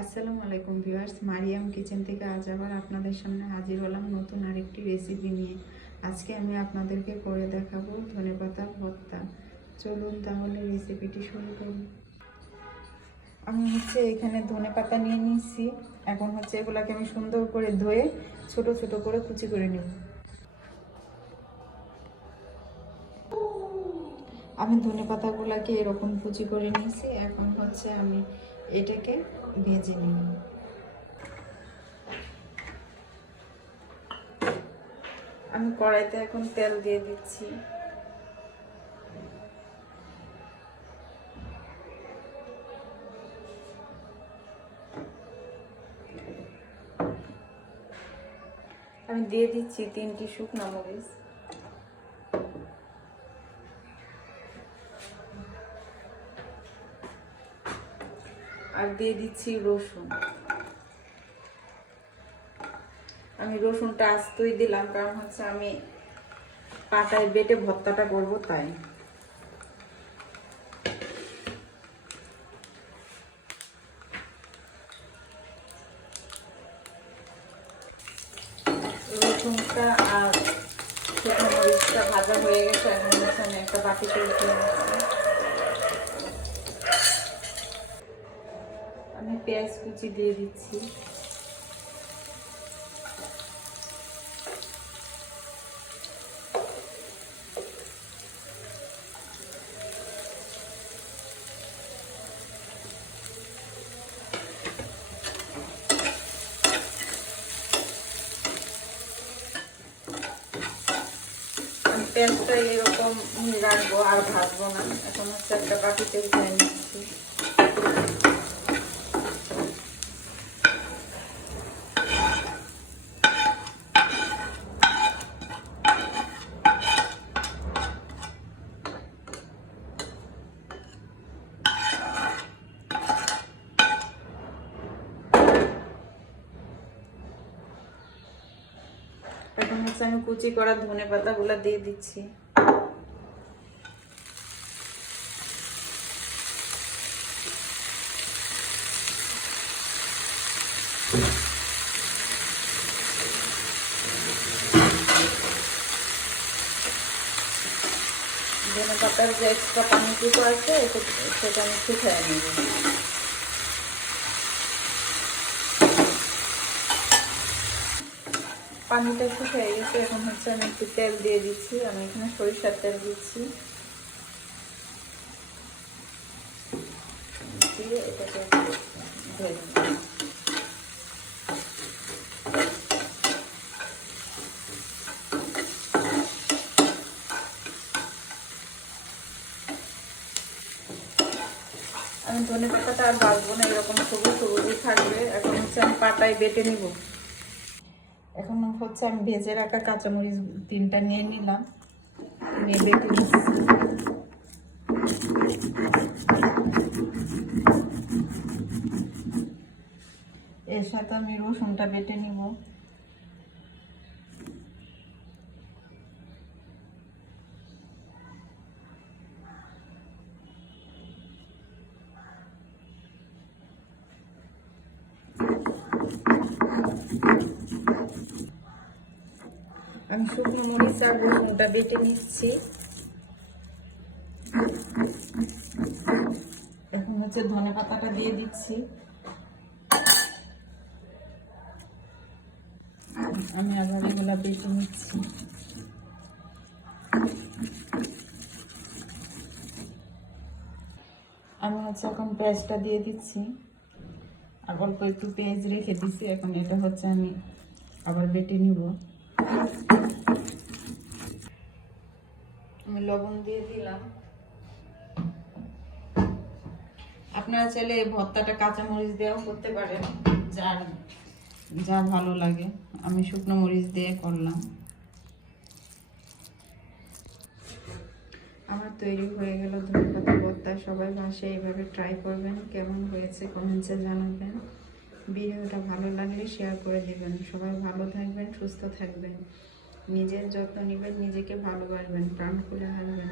আসসালামু আলাইকুম viewers, Mariam kitchen থেকে আজ আবার আপনাদের সামনে হাজির হলাম নতুন আরেকটি রেসিপি নিয়ে। আজকে আমি আপনাদেরকে করে দেখাবো ধনেপাতা ভর্তা। চলুন তাহলে রেসিপিটি শুরু করি। আমি এখানে ধনেপাতা নিয়ে নিচ্ছি। এখন এগুলাকে আমি সুন্দর করে ধুয়ে ছোট ছোট করে কুচি করে নেব। আমি ধনেপাতাগুলোকে এরকম কুচি করে নিয়েছি। এখন আমি এটাকে ভেজে নিব। আমি কড়াইতে এখন তেল দিয়ে দিচ্ছি। আমি দিয়ে দিচ্ছি 3টি শুকনো মরিচ। আর দিয়ে দিচ্ছি রসুন। আমি রসুনটা আস্তই দিলাম, কারণ আমি পাটায় বেটে ভর্তাটা করব, তাই। রসুনটা আর শুকনো মরিচটা ভাজা হয়ে গেছে। এখন আমি একটা বাটিতে উঠিয়ে নিচ্ছি। আমি পেঁয়াজ কুচি দিয়ে দিচ্ছি। পেঁয়াজটা এরকম রাখবো, আর ভাজবো না। এখন একটা বাটিতে উঠিয়ে নিচ্ছি। এখন আমি কুচি করা ধনেপাতাগুলো দিয়ে দিচ্ছি। ধনেপাতার যে এক্সট্রা পানিটুকু আছে সেটা আমি শুকিয়ে নেব। পানিটা শুকিয়ে গেছে। এখন আমি একটু তেল দিয়ে দিচ্ছি। আমি এখানে সরিষার তেল দিচ্ছি। দিয়ে এটাকে ভেজে নেব। আমি ধনেপাতাটা আর ভাজবো না, এরকম সবুজ সবুজই থাকবে। এখন আমি পাটায় বেটে নিব। এখন আমি ভেজে রাখা কাঁচামরিচ 3টা নিয়ে নিলাম, নিয়ে বেটে নিচ্ছি। এর সাথে আমি রসুনটা বেটে নিব। আমি শুকনো মরিচ আর রসুনটা বেটে নিচ্ছি। এখন ধনেপাতাটা দিয়ে দিচ্ছি। আমি আবার এগুলা বেটে নিচ্ছি। আমি এখন পেঁয়াজটা দিয়ে দিচ্ছি। আর অল্প একটু পেঁয়াজ রেখে দিচ্ছি। এখন এটা আমি আবার বেটে নিব। আমি লবণ দিয়ে দিলাম। আপনারা চাইলে এই ভর্তাটা কাঁচামরিচ দিয়েও করতে পারেন, যার যা ভালো লাগে। আমি শুকনো মরিচ দিয়ে করলাম। আমার তৈরি হয়ে গেল ধনেপাতা ভর্তা। সবাই বাসায় এইভাবে ট্রাই করবেন। কেমন হয়েছে কমেন্টসে জানাবেন। ভিডিওটা ভালো লাগলে শেয়ার করে দিবেন। সবাই ভালো থাকবেন, সুস্থ থাকবেন, নিজের যত্ন নেবেন, নিজেকে ভালোবাসবেন, প্রাণ খুলে হাসবেন।